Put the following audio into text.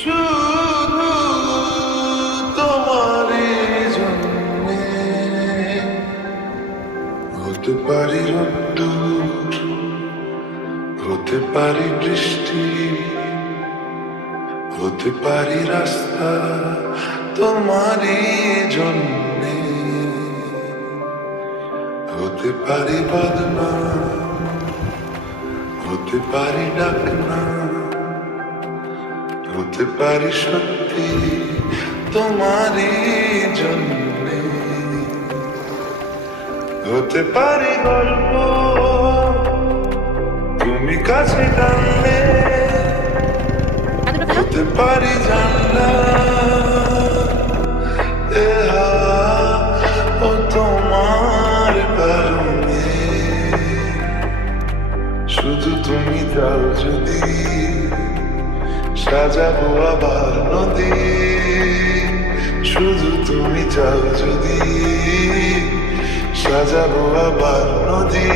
শুধু তোমারই জন্যে হতে পারি রোদ্দুর, হতে পারি বৃষ্টি, হতে পারি রাস্তা তোমারই জন্যে, হতে পারি বদনাম, হতে পারি ডাকনা, হতে পারি সত্যি তোমারই জন্যে, হতে পারি গল্প তুমি কাছে টানলে, হতে পারি জানলা এ হাওয়া ও তোমার কারণে, শুধু তুমি যাও যদি সাজাবো আবার নদী, শুধু তুমি চাও যদি সাজাবো আবার নদী।